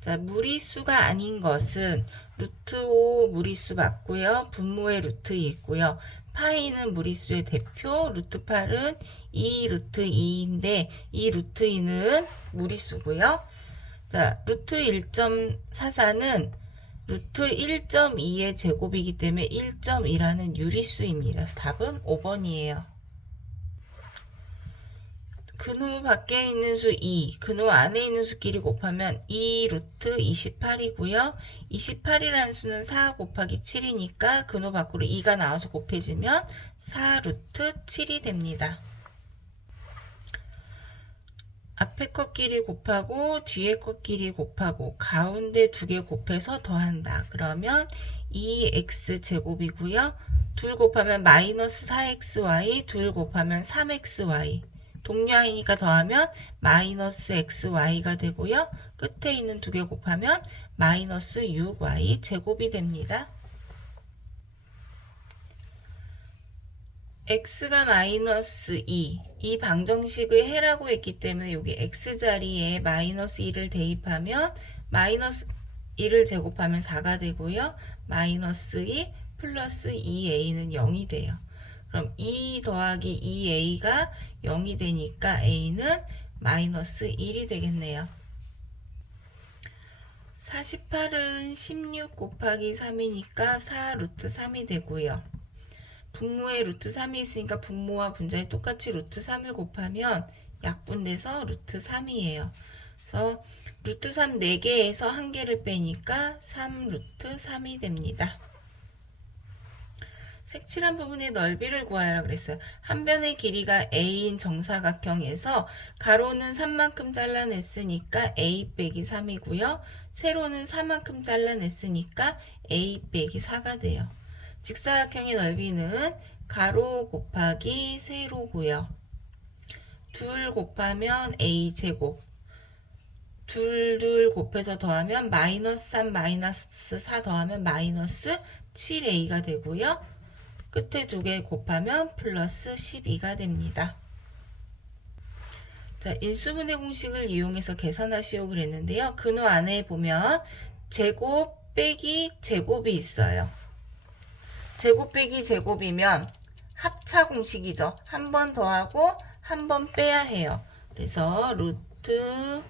자, 무리수가 아닌 것은 루트 5 무리수 맞고요. 분모에 루트 2 있고요. 파이는 무리수의 대표, 루트 8은 2 루트 2인데 이 루트 2는 무리수고요. 자, 루트 1.44는 루트 1.2의 제곱이기 때문에 1.2라는 유리수입니다. 답은 5번이에요. 근호 밖에 있는 수 2, 근호 안에 있는 수끼리 곱하면 2 루트 28이고요. 28이라는 수는 4 곱하기 7이니까 근호 밖으로 2가 나와서 곱해지면 4 루트 7이 됩니다. 앞에 것끼리 곱하고 뒤에 것끼리 곱하고 가운데 두 개 곱해서 더한다. 그러면 2x 제곱이고요. 둘 곱하면 마이너스 4xy, 둘 곱하면 3xy. 동류항이니까 더하면 마이너스 xy가 되고요. 끝에 있는 두 개 곱하면 마이너스 6y 제곱이 됩니다. x가 마이너스 2, 이 방정식의 해라고 했기 때문에 여기 x자리에 마이너스 2를 대입하면 마이너스 1을 제곱하면 4가 되고요. 마이너스 2 플러스 2a는 0이 돼요. 그럼 2 더하기 2a가 0이 되니까 a는 마이너스 1이 되겠네요. 48은 16 곱하기 3이니까 4 루트 3이 되고요. 분모에 루트 3이 있으니까 분모와 분자에 똑같이 루트 3을 곱하면 약분돼서 루트 3이에요. 그래서 루트 3 4개에서 1개를 빼니까 3 루트 3이 됩니다. 색칠한 부분의 넓이를 구하라 그랬어요. 한 변의 길이가 a인 정사각형에서 가로는 3만큼 잘라냈으니까 a 빼기 3이고요. 세로는 4만큼 잘라냈으니까 a 빼기 4가 돼요. 직사각형의 넓이는 가로 곱하기 세로고요. 둘 곱하면 a제곱, 둘 곱해서 더하면 마이너스 3 마이너스 4 더하면 마이너스 7a가 되고요. 끝에 두 개 곱하면 플러스 12가 됩니다. 자, 인수분해 공식을 이용해서 계산하시오 그랬는데요. 근호 안에 보면 제곱 빼기 제곱이 있어요. 제곱 빼기 제곱이면 합차 공식이죠. 한 번 더하고 한 번 빼야 해요. 그래서 루트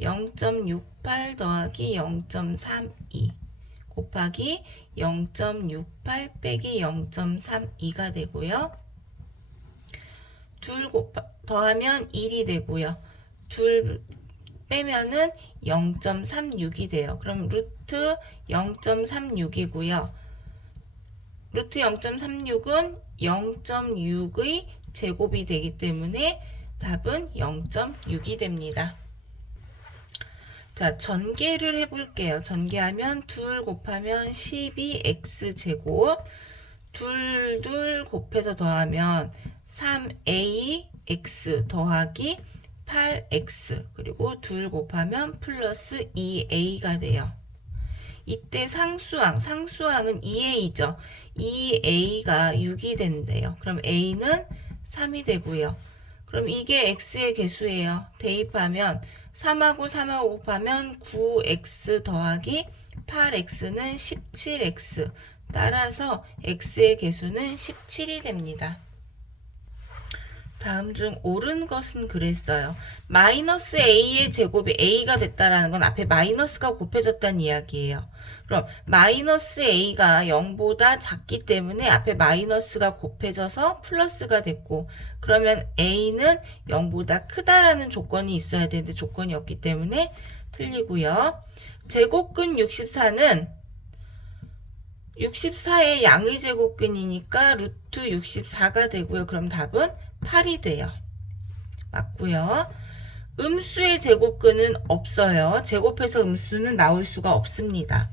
0.68 더하기 0.32 곱하기 0.68 빼기 0.32가 되고요. 둘 더하면 1이 되고요. 둘 빼면은 0.36이 돼요. 그럼 루트 0.36이고요. 루트 0.36은 0.6의 제곱이 되기 때문에 답은 0.6이 됩니다. 자, 전개를 해볼게요. 전개하면 둘 곱하면 12x제곱, 둘 곱해서 더하면 3ax 더하기 8x, 그리고 둘 곱하면 플러스 2a가 돼요. 이때 상수항은 2a죠. 2a가 6이 된대요. 그럼 a는 3이 되고요. 그럼 이게 x의 개수예요. 대입하면 3하고 3하고 곱하면 9x 더하기 8x는 17x. 따라서 x의 개수는 17이 됩니다. 다음 중 옳은 것은 그랬어요. 마이너스 a의 제곱이 a가 됐다라는 건 앞에 마이너스가 곱해졌다는 이야기예요. 그럼 마이너스 a가 0보다 작기 때문에 앞에 마이너스가 곱해져서 플러스가 됐고, 그러면 a는 0보다 크다라는 조건이 있어야 되는데 조건이 없기 때문에 틀리고요. 제곱근 64는 64의 양의 제곱근이니까 루트 64가 되고요. 그럼 답은 8이 돼요. 맞고요. 음수의 제곱근은 없어요. 제곱해서 음수는 나올 수가 없습니다.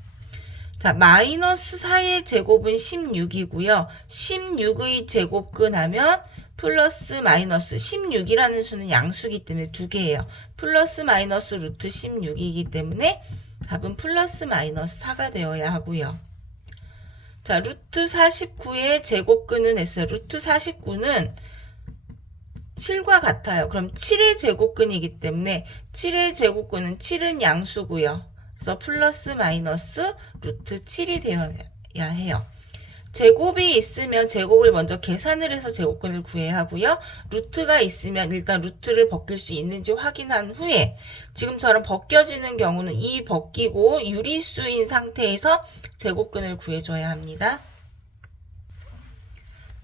자, 마이너스 4의 제곱은 16이고요. 16의 제곱근 하면 플러스 마이너스 16이라는 수는 양수기 때문에 두 개예요. 플러스 마이너스 루트 16이기 때문에 답은 플러스 마이너스 4가 되어야 하고요. 자, 루트 49의 제곱근은 했어요. 루트 49는 7과 같아요. 그럼 7의 제곱근이기 때문에 7의 제곱근은 7은 양수고요. 그래서 플러스 마이너스 루트 7이 되어야 해요. 제곱이 있으면 제곱을 먼저 계산을 해서 제곱근을 구해야 하고요. 루트가 있으면 일단 루트를 벗길 수 있는지 확인한 후에 지금처럼 벗겨지는 경우는 이 벗기고 유리수인 상태에서 제곱근을 구해줘야 합니다.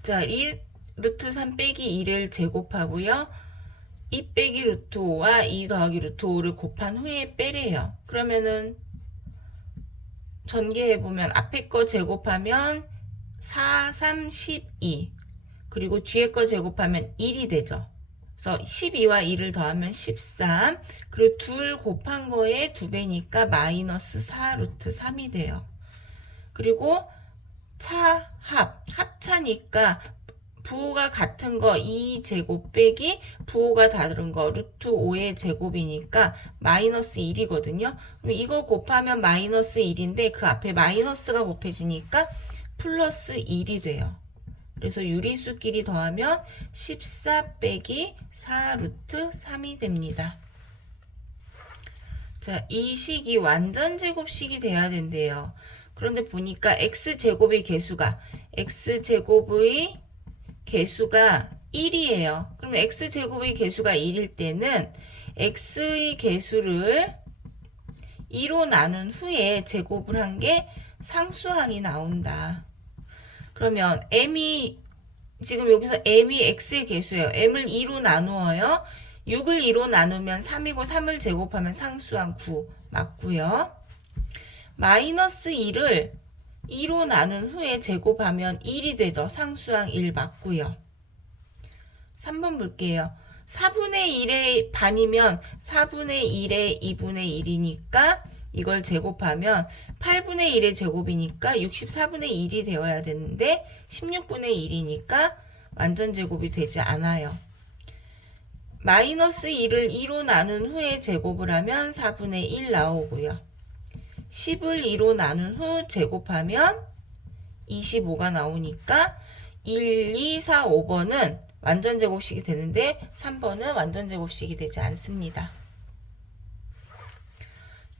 자, 1 루트 3 빼기 2를 제곱하고요. 2 빼기 루트 5와 2 더하기 루트 5를 곱한 후에 빼래요. 그러면은 전개해보면 앞에 거 제곱하면 4, 3, 12 그리고 뒤에 거 제곱하면 1이 되죠. 그래서 12와 2를 더하면 13 그리고 둘 곱한 거에 2배니까 마이너스 4 루트 3이 돼요. 그리고 합차니까 부호가 같은 거 2제곱 빼기 부호가 다른 거 루트 5의 제곱이니까 마이너스 1이거든요. 그럼 이거 곱하면 마이너스 1인데 그 앞에 마이너스가 곱해지니까 플러스 1이 돼요. 그래서 유리수끼리 더하면 14 빼기 4 루트 3이 됩니다. 자, 이 식이 완전 제곱식이 돼야 된대요. 그런데 보니까 x제곱의 개수가 1이에요. 그럼 x제곱의 개수가 1일 때는 x의 개수를 2로 나눈 후에 제곱을 한 게 상수항이 나온다. 그러면 m이 지금 여기서 m이 x의 개수예요. m을 2로 나누어요. 6을 2로 나누면 3이고 3을 제곱하면 상수항 9 맞고요. 마이너스 1을 2로 나눈 후에 제곱하면 1이 되죠. 상수항 1 맞고요. 3번 볼게요. 4분의 1의 반이면 4분의 1의 2분의 1이니까 이걸 제곱하면 8분의 1의 제곱이니까 64분의 1이 되어야 되는데 16분의 1이니까 완전 제곱이 되지 않아요. 마이너스 1을 2로 나눈 후에 제곱을 하면 4분의 1 나오고요. 10을 2로 나눈 후 제곱하면 25가 나오니까 1, 2, 4, 5번은 완전 제곱식이 되는데 3번은 완전 제곱식이 되지 않습니다.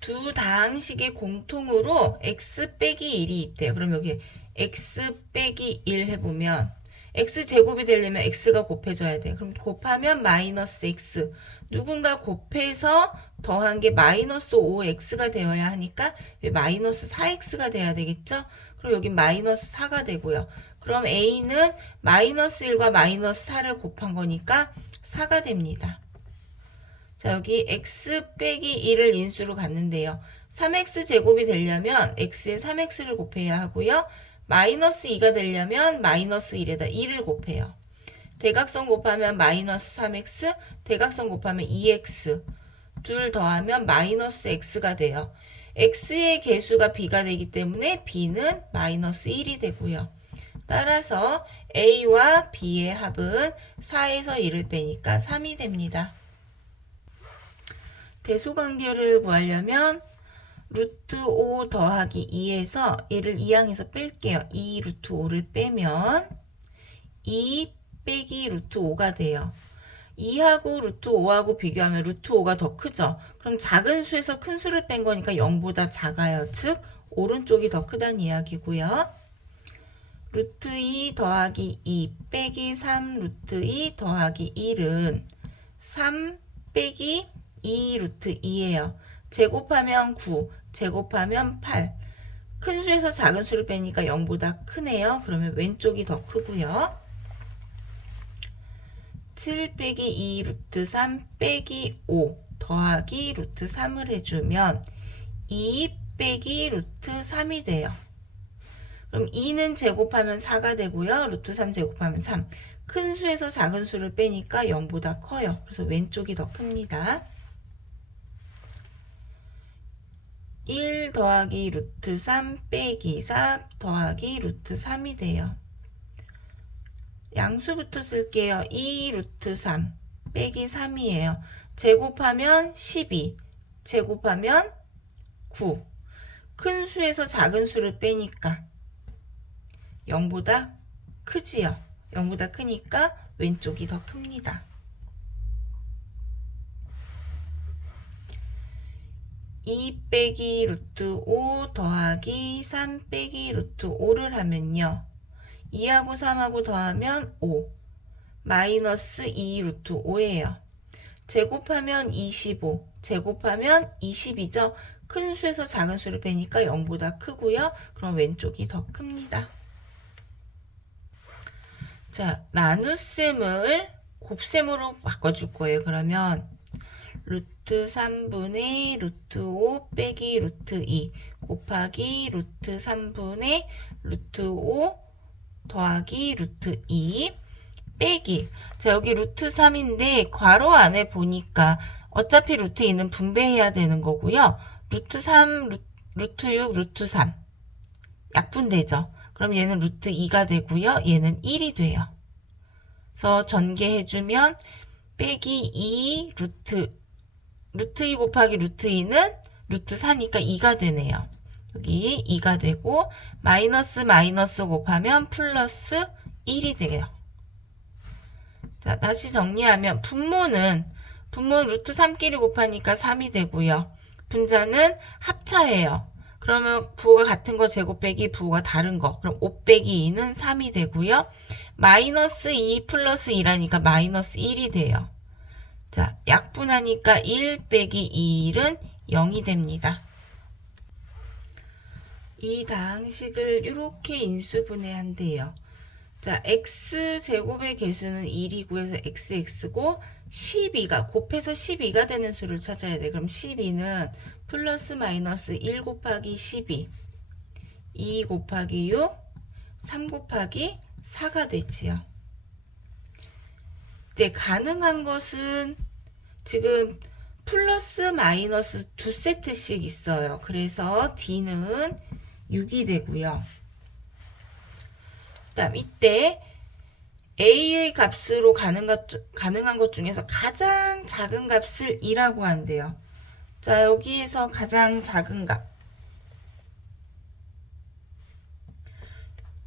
두 다항식의 공통으로 x 빼기 1이 있대요. 그럼 여기 x 빼기 1 해보면 x제곱이 되려면 x가 곱해져야 돼요. 그럼 곱하면 마이너스 x 누군가 곱해서 더한 게 마이너스 5x가 되어야 하니까 마이너스 4x가 돼야 되겠죠? 그럼 여기 마이너스 4가 되고요. 그럼 a는 마이너스 1과 마이너스 4를 곱한 거니까 4가 됩니다. 자, 여기 x 빼기 1을 인수로 갔는데요. 3x 제곱이 되려면 x에 3x를 곱해야 하고요. 마이너스 2가 되려면 마이너스 1에다 2를 곱해요. 대각선 곱하면 마이너스 3x, 대각선 곱하면 2x. 둘 더하면 마이너스 x가 돼요. x의 개수가 b가 되기 때문에 b는 마이너스 1이 되고요. 따라서 a와 b의 합은 4에서 1을 빼니까 3이 됩니다. 대소관계를 구하려면 루트 5 더하기 2에서 얘를 2항에서 뺄게요. 2 루트 5를 빼면 2 빼기 루트 5가 돼요. 2하고 루트 5하고 비교하면 루트 5가 더 크죠. 그럼 작은 수에서 큰 수를 뺀 거니까 0보다 작아요. 즉 오른쪽이 더 크다는 이야기고요. 루트 2 더하기 2 빼기 3 루트 2 더하기 1은 3 빼기 2 루트 2예요. 제곱하면 9, 제곱하면 8. 큰 수에서 작은 수를 빼니까 0보다 크네요. 그러면 왼쪽이 더 크고요. 7 빼기 2 루트 3 빼기 5 더하기 루트 3을 해주면 2 빼기 루트 3이 돼요. 그럼 2는 제곱하면 4가 되고요. 루트 3 제곱하면 3. 큰 수에서 작은 수를 빼니까 0보다 커요. 그래서 왼쪽이 더 큽니다. 1 더하기 루트 3 빼기 4 더하기 루트 3이 돼요. 양수부터 쓸게요. 2 루트 3 빼기 3이에요. 제곱하면 12, 제곱하면 9. 큰 수에서 작은 수를 빼니까 0보다 크지요. 0보다 크니까 왼쪽이 더 큽니다. 2 빼기 루트 5 더하기 3 빼기 루트 5를 하면요. 2하고 3하고 더하면 5 마이너스 2 루트 5예요. 제곱하면 25 제곱하면 20이죠. 큰 수에서 작은 수를 빼니까 0보다 크고요. 그럼 왼쪽이 더 큽니다. 자, 나눗셈을 곱셈으로 바꿔줄 거예요. 그러면 루트 3분의 루트 5 빼기 루트 2 곱하기 루트 3분의 루트 5 더하기 루트 2 빼기. 자, 여기 루트 3인데 괄호 안에 보니까 어차피 루트 2는 분배해야 되는 거고요. 루트 3, 루트 6, 루트 3 약분되죠. 그럼 얘는 루트 2가 되고요. 얘는 1이 돼요. 그래서 전개해주면 빼기 2 루트 2 곱하기 루트 2는 루트 4니까 2가 되네요. 여기 2가 되고 마이너스 마이너스 곱하면 플러스 1이 돼요. 자, 다시 정리하면 분모는 루트 3끼리 곱하니까 3이 되고요. 분자는 합차예요. 그러면 부호가 같은 거 제곱 빼기 부호가 다른 거. 그럼 5 빼기 2는 3이 되고요. 마이너스 2 플러스 2라니까 마이너스 1이 돼요. 자, 약분하니까 1 빼기 1은 0이 됩니다. 이 다항식을 이렇게 인수분해한대요. 자, x제곱의 개수는 1이고 해서 xx고 12가 곱해서 12가 되는 수를 찾아야 돼. 그럼 12는 플러스 마이너스 1 곱하기 12 2 곱하기 6 3 곱하기 4가 되지요. 네, 가능한 것은 지금 플러스 마이너스 두 세트씩 있어요. 그래서 D는 6이 되고요. 그다음 이때 A의 값으로 가능한 것 중에서 가장 작은 값을 2라고 한대요. 자, 여기에서 가장 작은 값.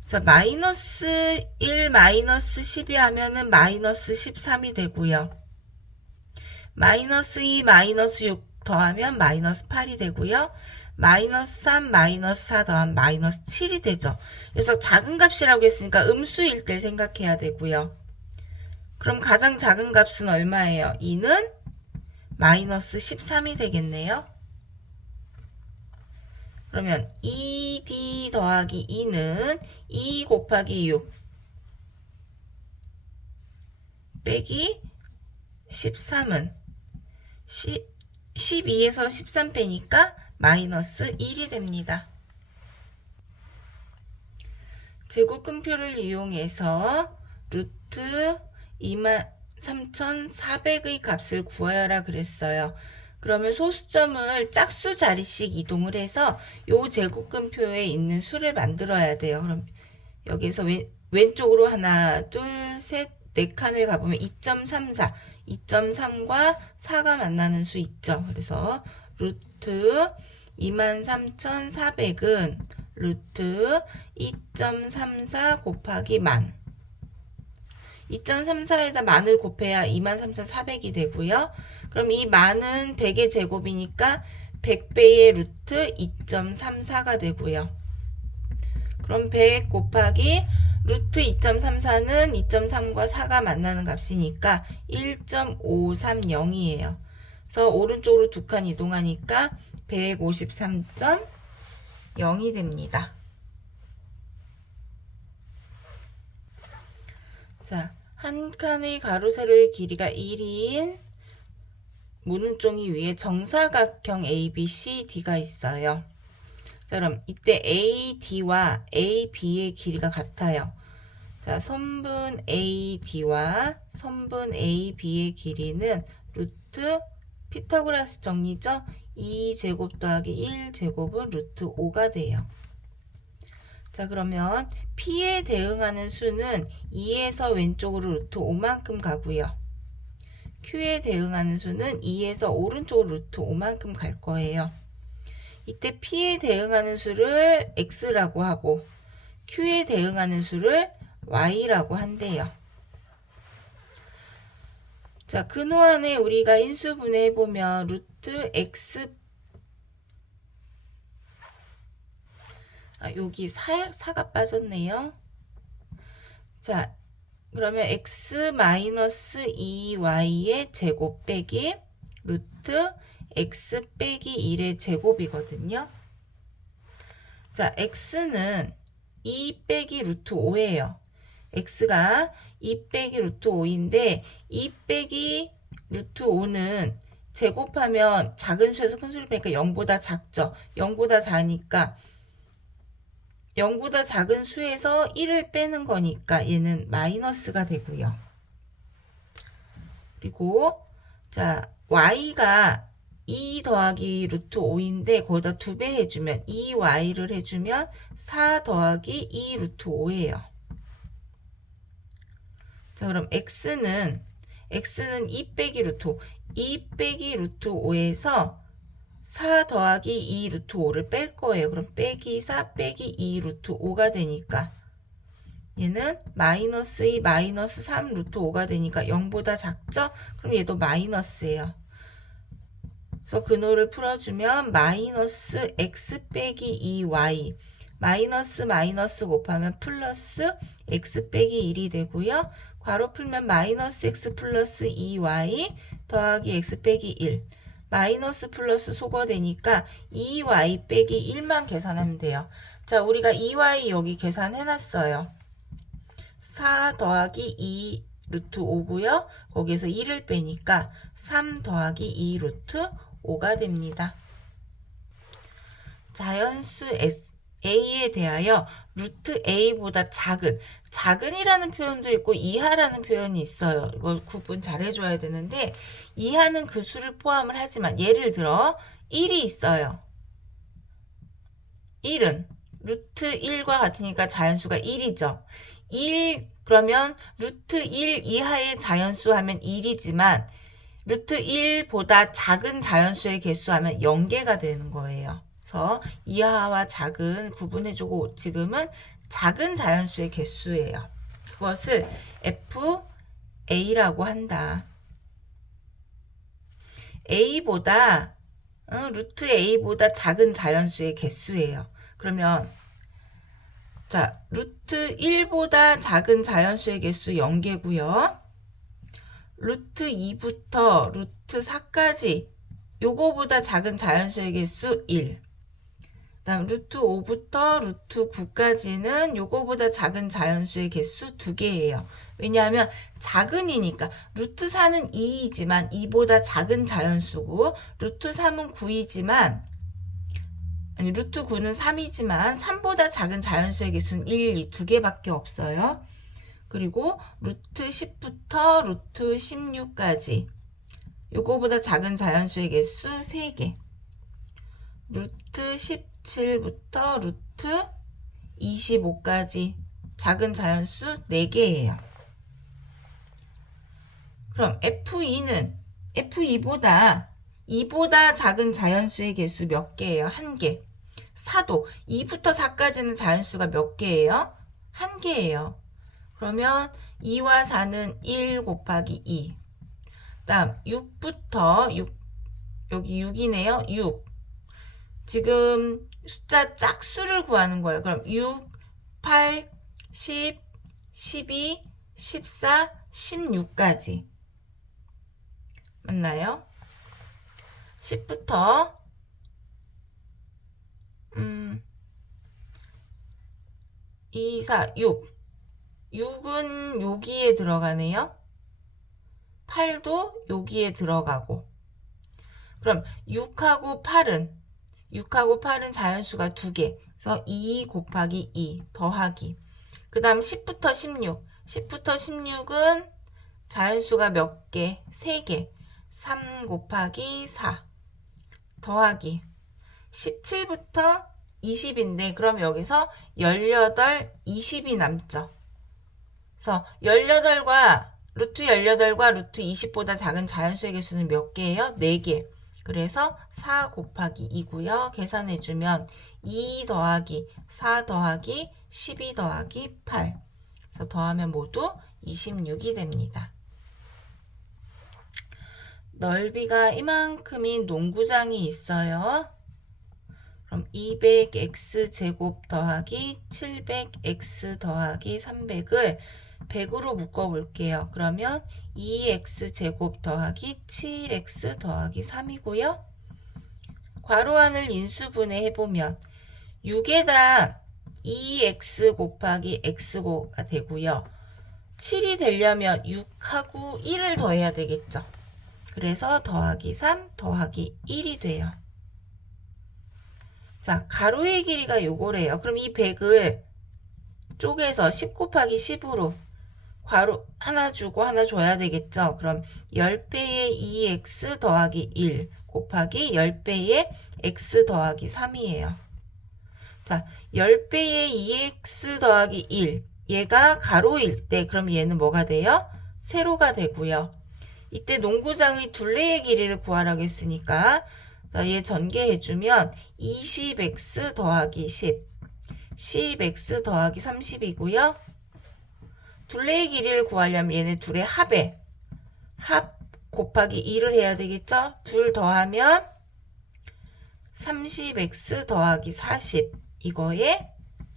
자, 마이너스 1 마이너스 12 하면은 마이너스 13이 되고요. 마이너스 2 마이너스 6 더하면 마이너스 8이 되고요. 마이너스 3 마이너스 4 더하면 마이너스 7이 되죠. 그래서 작은 값이라고 했으니까 음수일 때 생각해야 되고요. 그럼 가장 작은 값은 얼마예요? 2는 마이너스 13이 되겠네요. 그러면 2D 더하기 2는 2 곱하기 6 빼기 13은 12에서 13 빼니까 마이너스 1이 됩니다. 제곱근표를 이용해서 루트 23,400의 값을 구하여라 그랬어요. 그러면 소수점을 짝수 자리씩 이동을 해서 요 제곱근표에 있는 수를 만들어야 돼요. 그럼 여기서 왼쪽으로 하나, 둘, 셋, 네 칸을 가보면 2.34, 2.3과 4가 만나는 수 있죠. 그래서 루트 23,400은 루트 2.34 곱하기 만 2.34에다 만을 곱해야 23,400이 되고요. 그럼 이 만은 100의 제곱이니까 100배의 루트 2.34가 되고요. 그럼 100 곱하기 루트 2.34는 2.3과 4가 만나는 값이니까 1.530이에요. 그래서 오른쪽으로 두 칸 이동하니까 153.0이 됩니다. 자, 한 칸의 가로 세로의 길이가 1인 무는종이 위에 정사각형 ABCD가 있어요. 자, 그럼 이때 AD와 AB의 길이가 같아요. 자, 선분 AD와 선분 AB의 길이는 루트 피타고라스 정리죠? 2제곱 더하기 1제곱은 루트 5가 돼요. 자, 그러면 P에 대응하는 수는 2에서 왼쪽으로 루트 5만큼 가고요. Q에 대응하는 수는 2에서 오른쪽으로 루트 5만큼 갈 거예요. 이때 P에 대응하는 수를 X라고 하고 Q에 대응하는 수를 Y라고 한대요. 자, 근호안에 우리가 인수분해해보면 루트 X 여기 4가 빠졌네요. 자, 그러면 x 마이너스 2y의 제곱 빼기 루트 x 빼기 1의 제곱이거든요. 자, x는 2 빼기 루트 5예요. x가 2 빼기 루트 5인데 2 빼기 루트 5는 제곱하면 작은 수에서 큰 수를 빼니까 0보다 작죠. 0보다 작으니까 0보다 작은 수에서 1을 빼는 거니까 얘는 마이너스가 되고요. 그리고 자, y가 2 더하기 루트 5인데 거기다 2배 해주면 2y를 해주면 4 더하기 2 루트 5예요. 자, 그럼 x는 2 빼기 루트 5, 2 빼기 루트 5에서 4 더하기 2 루트 5를 뺄 거예요. 그럼 빼기 4 빼기 2 루트 5가 되니까 얘는 마이너스 2 마이너스 3 루트 5가 되니까 0보다 작죠? 그럼 얘도 마이너스예요. 그래서 근호를 풀어주면 마이너스 x 빼기 2y 마이너스 마이너스 곱하면 플러스 x 빼기 1이 되고요. 괄호 풀면 마이너스 x 플러스 2y 더하기 x 빼기 1 마이너스 플러스 소거되니까 2y 빼기 1만 계산하면 돼요. 자, 우리가 2y 여기 계산해놨어요. 4 더하기 2 루트 5고요. 거기에서 1을 빼니까 3 더하기 2 루트 5가 됩니다. 자연수 a에 대하여 루트 a보다 작은이라는 표현도 있고 이하라는 표현이 있어요. 이거 구분 잘 해줘야 되는데 이하는 그 수를 포함을 하지만 예를 들어 1이 있어요. 1은 루트 1과 같으니까 자연수가 1이죠. 1 그러면 루트 1 이하의 자연수 하면 1이지만 루트 1보다 작은 자연수의 개수 하면 0개가 되는 거예요. 그래서 이하와 작은 구분해주고 지금은 작은 자연수의 개수예요. 그것을 FA라고 한다. A보다 루트 A보다 작은 자연수의 개수예요. 그러면 자, 루트 1보다 작은 자연수의 개수 0개고요. 루트 2부터 루트 4까지 요거보다 작은 자연수의 개수 1. 다음 루트 5부터 루트 9까지는 요거보다 작은 자연수의 개수 2개예요. 왜냐하면 작은이니까 루트 4는 2이지만 2보다 작은 자연수고 루트 3은 9이지만 아니 루트 9는 3이지만 3보다 작은 자연수의 개수는 1, 2, 2개밖에 없어요. 그리고 루트 10부터 루트 16까지 요거보다 작은 자연수의 개수 3개. 루트 17부터 루트 25까지 작은 자연수 4개예요. 그럼 F2보다 작은 자연수의 개수 몇 개예요? 1개. 4도 2부터 4까지는 자연수가 몇 개예요? 1개예요. 그러면 2와 4는 1 곱하기 2. 다음 6부터 여기 6이네요. 6. 지금 숫자 짝수를 구하는 거예요. 그럼 6, 8, 10, 12, 14, 16까지. 맞나요? 10부터 2, 4, 6. 6은 여기에 들어가네요. 8도 여기에 들어가고. 그럼 6하고 8은 자연수가 2개. 그래서 2 곱하기 2 더하기. 그 다음 10부터 16. 10부터 16은 자연수가 몇 개? 3개. 3 곱하기 4 더하기. 17부터 20인데 그럼 여기서 18, 20이 남죠. 그래서 18과 루트 20보다 작은 자연수의 개수는 몇 개예요? 4개. 그래서 4 곱하기 2고요. 계산해주면 2 더하기 4 더하기 12 더하기 8. 그래서 더하면 모두 26이 됩니다. 넓이가 이만큼인 농구장이 있어요. 그럼 200x 제곱 더하기 700x 더하기 300을 100으로 묶어 볼게요. 그러면 2x 제곱 더하기 7x 더하기 3이고요. 괄호 안을 인수분해 해보면 6에다 2x 곱하기 x가 되고요. 7이 되려면 6하고 1을 더해야 되겠죠. 그래서 더하기 3 더하기 1이 돼요. 자, 가로의 길이가 요거래요. 그럼 이 100을 쪼개서 10 곱하기 10으로 괄호 하나 주고 하나 줘야 되겠죠. 그럼 10배의 2x 더하기 1 곱하기 10배의 x 더하기 3이에요. 자, 10배의 2x 더하기 1 얘가 가로일 때 그럼 얘는 뭐가 돼요? 세로가 되고요. 이때 농구장의 둘레의 길이를 구하라고 했으니까 얘 전개해주면 20x 더하기 10 10x 더하기 30이고요. 둘레의 길이를 구하려면 얘네 둘의 합 곱하기 2를 해야 되겠죠? 둘 더하면 30x 더하기 40 이거의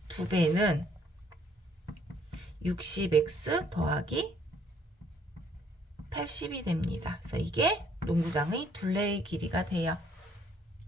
2배는 60x 더하기 80이 됩니다. 그래서 이게 농구장의 둘레의 길이가 돼요.